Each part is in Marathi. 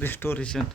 ರಿಸ್ಟೋರೇಷನ್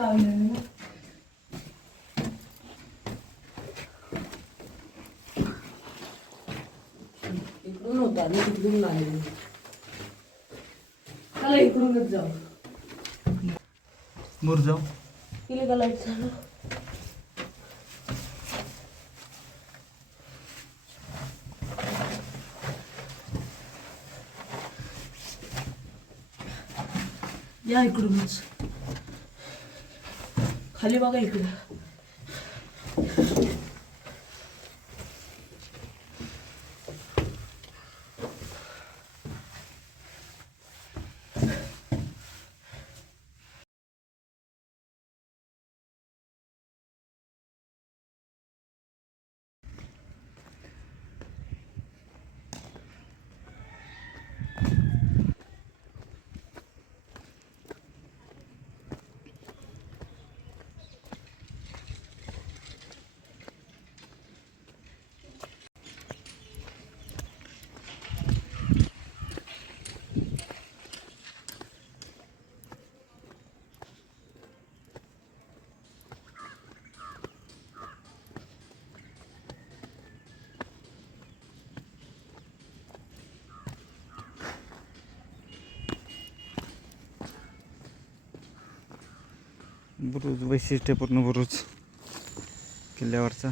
इकडून यायला लावलं ना इकडून होता तिकडून चला इकडूनच जाऊ. मूर जाऊ केली का लाइट चालू या इकडूनच. 관리막을 입니다. बुरुज वैशिष्ट्यपूर्ण बुरुज किल्ल्यावरचा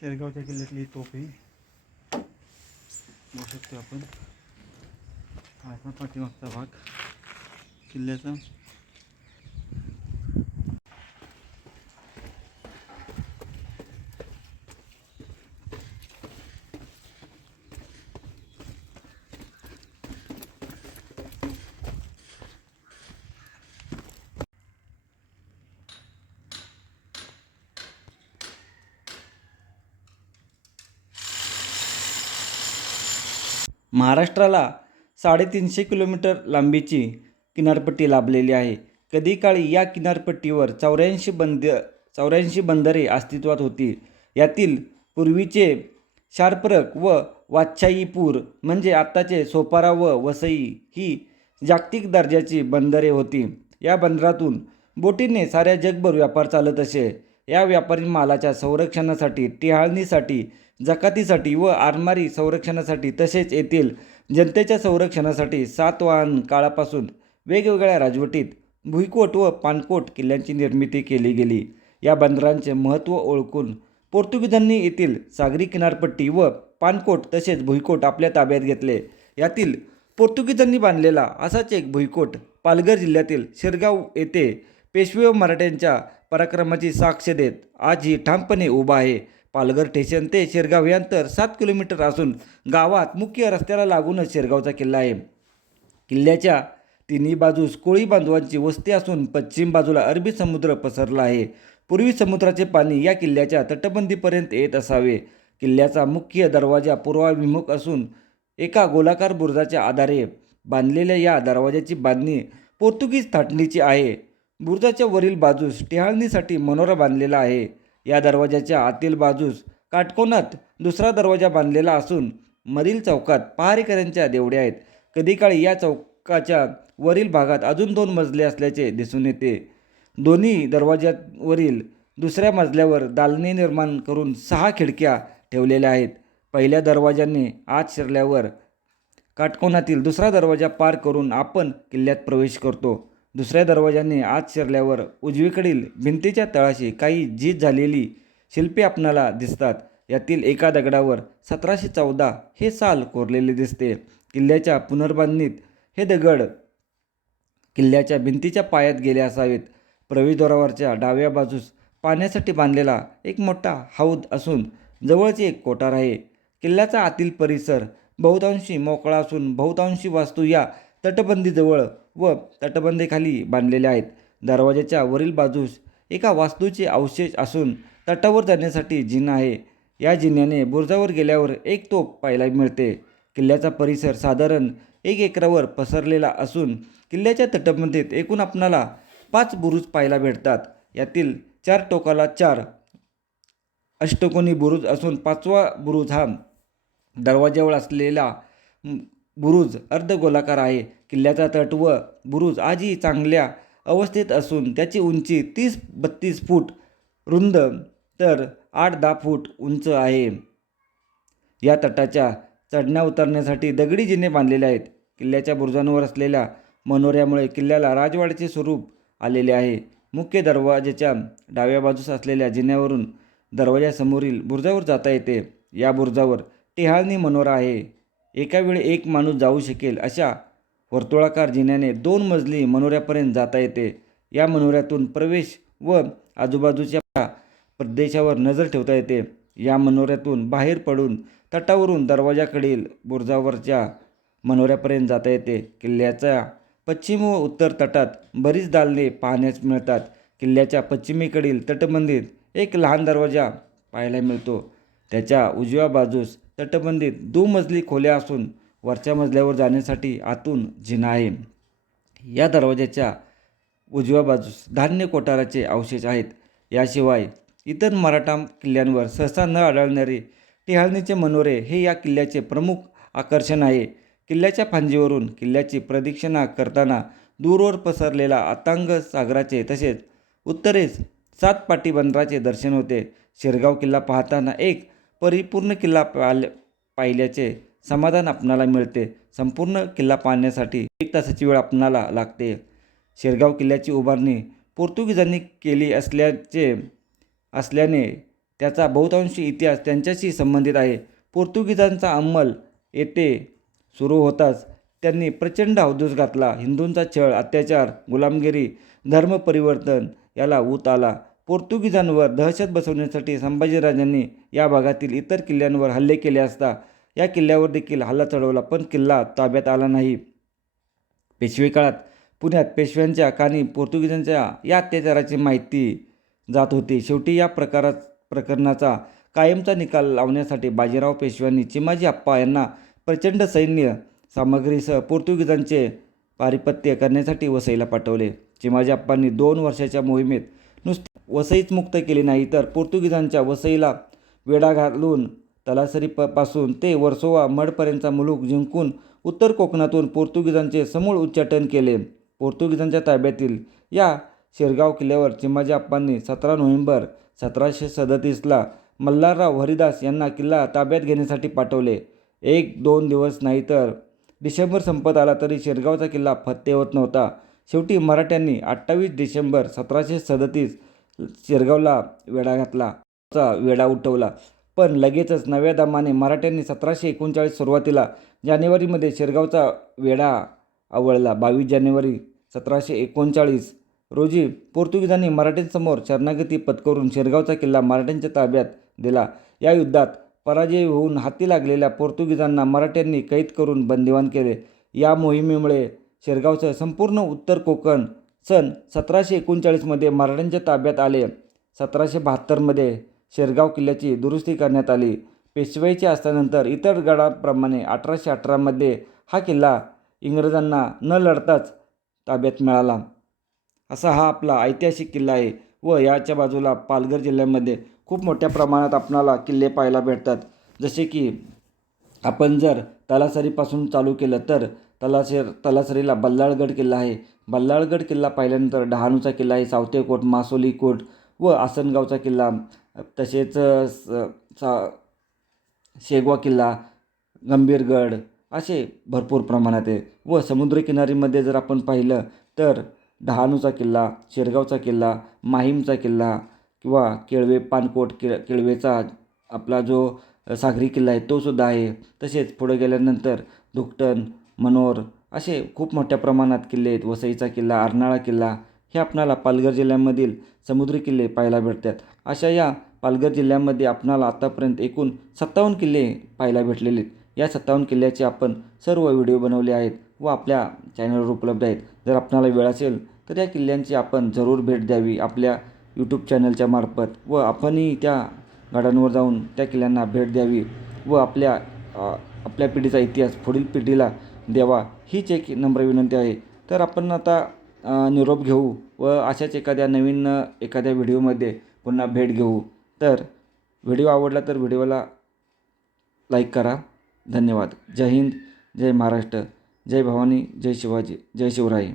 शेरगावच्या किल्ल्यातली तोफ ही बघू शकतो आपण. हा पाठीमागचा भाग. किल्ल्याचा. महाराष्ट्राला साडेतीनशे किलोमीटर लांबीची किनारपट्टी लाभलेली आहे. कधी काळी या किनारपट्टीवर चौऱ्याऐंशी बंद चौऱ्याऐंशी बंदरे अस्तित्वात होती. यातील पूर्वीचे शार्परक व वाच्छाईपूर म्हणजे आत्ताचे सोपारा व वसई ही जागतिक दर्जाची बंदरे होती. या बंदरातून बोटीने साऱ्या जगभर व्यापार चालत असे. या व्यापारी मालाच्या संरक्षणासाठी टिहाळणीसाठी जकातीसाठी व आरमारी संरक्षणासाठी तसेच येथील जनतेच्या संरक्षणासाठी सातवाहन काळापासून वेगवेगळ्या राजवटीत भुईकोट व पानकोट किल्ल्यांची निर्मिती केली गेली. या बंदरांचे महत्त्व ओळखून पोर्तुगीजांनी येथील सागरी किनारपट्टी व पानकोट तसेच भुईकोट आपल्या ताब्यात घेतले. यातील पोर्तुगीजांनी बांधलेला असाच एक भुईकोट पालघर जिल्ह्यातील शिरगाव येथे पेशवे व मराठ्यांच्या पराक्रमाची साक्ष देत आजही ठामपणे उभा आहे. पालघर स्टेशन ते शिरगाव हे अंतर सात किलोमीटर असून गावात मुख्य रस्त्याला लागूनच शिरगावचा किल्ला आहे. किल्ल्याच्या तिन्ही बाजूस कोळी बांधवांची वस्ती असून पश्चिम बाजूला अरबी समुद्र पसरला आहे. पूर्वी समुद्राचे पाणी या किल्ल्याच्या तटबंदीपर्यंत येत असावे. किल्ल्याचा मुख्य दरवाजा पूर्वाभिमुख असून एका गोलाकार बुरुजाच्या आधारे बांधलेल्या या दरवाजाची बांधणी पोर्तुगीज थाटणीची आहे. बुरुजाच्या वरील बाजूस टिहाळणीसाठी मनोरा बांधलेला आहे. या दरवाजाच्या आतील बाजूस काटकोनात दुसरा दरवाजा बांधलेला असून मधील चौकात पहारेकऱ्यांच्या देवड्या आहेत. कधीकाळी या चौकाच्या वरील भागात अजून दोन मजले असल्याचे दिसून येते. दोन्ही दरवाज्यावरील दुसऱ्या मजल्यावर दालने निर्माण करून सहा खिडक्या ठेवलेल्या आहेत. पहिल्या दरवाजाने आत शिरल्यावर काटकोनातील दुसरा दरवाजा पार करून आपण किल्ल्यात प्रवेश करतो. दुसऱ्या दरवाजाने आत शिरल्यावर उजवीकडील भिंतीच्या तळाशी काही झीज झालेली शिल्पे आपणाला दिसतात. यातील एका दगडावर सतराशे चौदा हे साल कोरलेले दिसते. किल्ल्याच्या पुनर्बांधणीत हे दगड किल्ल्याच्या भिंतीच्या पायात गेले असावेत. प्रवेशद्वारावरच्या डाव्या बाजूस पाण्यासाठी बांधलेला एक मोठा हौद असून जवळच एक कोठार आहे. किल्ल्याचा आतील परिसर बहुतांशी मोकळा असून बहुतांशी वास्तू या तटबंदीजवळ व तटबंदीखाली बांधलेल्या आहेत. दरवाजाच्या वरील बाजूस एका वास्तूचे अवशेष असून तटावर जाण्यासाठी जिना आहे. या जिन्याने बुरुजावर गेल्यावर एक तोप पाहायला मिळते. किल्ल्याचा परिसर साधारण एक एकरावर पसरलेला असून किल्ल्याच्या तटबंदीत एकूण आपणाला पाच बुरुज पाहायला भेटतात. यातील चार टोकाला चार अष्टकोनी बुरुज असून पाचवा बुरुज हा दरवाज्यावर असलेला बुरुज अर्धगोलाकार आहे. किल्ल्याचा तट व बुरुज आजही चांगल्या अवस्थेत असून त्याची उंची तीस बत्तीस फूट रुंद तर आठ दहा फूट उंच आहे. या तटाच्या चढण्या उतरण्यासाठी दगडी जिने बांधलेले आहेत. किल्ल्याच्या बुरुजांवर असलेल्या मनोऱ्यामुळे किल्ल्याला राजवाड्याचे स्वरूप आलेले आहे. मुख्य दरवाजाच्या डाव्या बाजूस असलेल्या जिन्यावरून दरवाजासमोरील बुरुजावर जाता येते. या बुरुजावर टिहाळणी मनोरा आहे. एका वेळी एक माणूस जाऊ शकेल अशा वर्तुळाकार जिन्याने दोन मजली मनोऱ्यापर्यंत जाता येते. या मनोऱ्यातून प्रवेश व आजूबाजूच्या प्रदेशावर नजर ठेवता येते. या मनोऱ्यातून बाहेर पडून तटावरून दरवाजाकडील बुरजावरच्या मनोऱ्यापर्यंत जाता येते. किल्ल्याच्या पश्चिम व उत्तर तटात बरीच दालने पाहण्यास मिळतात. किल्ल्याच्या पश्चिमेकडील तटबंदीत एक लहान दरवाजा पाहायला मिळतो. त्याच्या उजव्या बाजूस तटबंदीत दुमजली खोल्या असून वरच्या मजल्यावर जाण्यासाठी आतून जिना आहे. या दरवाज्याच्या उजव्या बाजूस धान्य कोठाराचे अवशेष आहेत. याशिवाय इतर मराठा किल्ल्यांवर सहसा न आढळणारे टिहाळणीचे मनोरे हे या किल्ल्याचे प्रमुख आकर्षण आहे. किल्ल्याच्या फांजीवरून किल्ल्याची प्रदक्षिणा करताना दूरवर पसरलेला आतांग सागराचे तसेच उत्तरेस सात पाटी बंदराचे दर्शन होते. शिरगाव किल्ला पाहताना एक परिपूर्ण किल्ला पाल पाहिल्याचे समाधान आपणाला मिळते. संपूर्ण किल्ला पाहण्यासाठी एक तासाची वेळ आपणाला लागते. शिरगाव किल्ल्याची उभारणी पोर्तुगीजांनी केली असल्याचे असल्याने त्याचा बहुतांशी इतिहास त्यांच्याशी संबंधित आहे. पोर्तुगीजांचा अंमल येथे सुरू होताच त्यांनी प्रचंड हौदूस घातला. हिंदूंचा छळ अत्याचार गुलामगिरी धर्म परिवर्तन याला ऊत आला. पोर्तुगीजांवर दहशत बसवण्यासाठी संभाजीराजांनी या भागातील इतर किल्ल्यांवर हल्ले केले असता या किल्ल्यावर देखील हल्ला चढवला पण किल्ला ताब्यात आला नाही. पेशवे काळात पुण्यात पेशव्यांच्या कानी पोर्तुगीजांच्या या अत्याचाराची माहिती जात होती. शेवटी या प्रकारात प्रकरणाचा कायमचा निकाल लावण्यासाठी बाजीराव पेशव्यांनी चिमाजी अप्पा यांना प्रचंड सैन्य सामग्रीसह पोर्तुगीजांचे पारिपत्य करण्यासाठी वसईला पाठवले. चिमाजी अप्पांनी दोन वर्षाच्या मोहिमेत वसईच मुक्त केली नाही तर पोर्तुगीजांच्या वसईला वेढा घालून तलासरी प पासून ते वर्सोवा मडपर्यंतचा मुलूक जिंकून उत्तर कोकणातून पोर्तुगीजांचे समूळ उच्चाटन केले. पोर्तुगीजांच्या ताब्यातील या शिरगाव किल्ल्यावर चिमाजी अप्पांनी सतरा नोव्हेंबर सतराशे सदतीसला मल्हारराव हरिदास यांना किल्ला ताब्यात घेण्यासाठी पाठवले. एक दोन दिवस नाही तर डिसेंबर संपत आला तरी शिरगावचा किल्ला फत्ते होत नव्हता. शेवटी मराठ्यांनी अठ्ठावीस डिसेंबर सतराशे सदतीस शिरगावला वेढा घातला चा वेढा उठवला. पण लगेचच नव्या दमाने मराठ्यांनी सतराशे एकोणचाळीस सुरुवातीला जानेवारीमध्ये शिरगावचा वेढा आवळला. बावीस जानेवारी सतराशे एकोणचाळीस रोजी पोर्तुगीजांनी मराठ्यांसमोर शरणागती पत्करून शिरगावचा किल्ला मराठ्यांच्या ताब्यात दिला. या युद्धात पराजय होऊन हाती लागलेल्या पोर्तुगीजांना मराठ्यांनी कैद करून बंदिवान केले. या मोहिमेमुळे शिरगावचं संपूर्ण उत्तर कोकण सन सतराशे एकोणचाळीसमध्ये मराठ्यांच्या ताब्यात आले. सतराशे बहात्तरमध्ये शेरगाव किल्ल्याची दुरुस्ती करण्यात आली. पेशवाईच्या असल्यानंतर इतर गडाप्रमाणे अठराशे अठरामध्ये हा किल्ला इंग्रजांना न लढताच ताब्यात मिळाला. असा हा आपला ऐतिहासिक किल्ला आहे व याच्या बाजूला पालघर जिल्ह्यामध्ये खूप मोठ्या प्रमाणात आपणाला किल्ले पाहायला भेटतात. जसे की आपण जर तलासरीपासून चालू केलं तर तलाशेर तलासरीला बल्लाळगड किल्ला आहे. बल्लाळगड किल्ला पाहिल्यानंतर डहाणूचा किल्ला आहे सावते कोट मासोली कोट व आसनगावचा किल्ला. तसेच स- सा शेगवा किल्ला गंभीरगड असे भरपूर प्रमाणात आहे. व समुद्रकिनारीमध्ये जर आपण पाहिलं तर डहाणूचा किल्ला शेरगावचा किल्ला माहीमचा किल्ला किंवा केळवे पानकोट के केळवेचा आपला जो सागरी किल्ला आहे तो सुद्धा आहे. तसेच पुढे गेल्यानंतर धुकटण मनोर असे खूप मोठ्या प्रमाणात किल्ले आहेत. वसईचा किल्ला अर्नाळा किल्ला हे आपणाला पालघर जिल्ह्यामधील समुद्री किल्ले पाहायला भेटतात. अशा या पालघर जिल्ह्यामध्ये आपणाला आत्तापर्यंत एकूण सत्तावन्न किल्ले पाहायला भेटलेले आहेत. या सत्तावन्न किल्ल्याचे आपण सर्व व्हिडिओ बनवले आहेत व आपल्या चॅनलवर उपलब्ध आहेत. जर आपणाला वेळ असेल तर या किल्ल्यांची आपण जरूर भेट द्यावी. आपल्या यूट्यूब चॅनलच्या मार्फत व आपणही त्या गडांवर जाऊन त्या किल्ल्यांना भेट द्यावी व आपल्या आपल्या पिढीचा इतिहास पुढील पिढीला द्यावा हीच एक नम्र विनंती आहे. तर आपण आता निरोप घेऊ व अशाच एखाद्या नवीन एखाद्या व्हिडिओमध्ये पुन्हा भेट घेऊ. तर व्हिडिओ आवडला तर व्हिडिओला लाईक करा. धन्यवाद. जय हिंद जय महाराष्ट्र. जय भवानी जय शिवाजी जय शिवराय.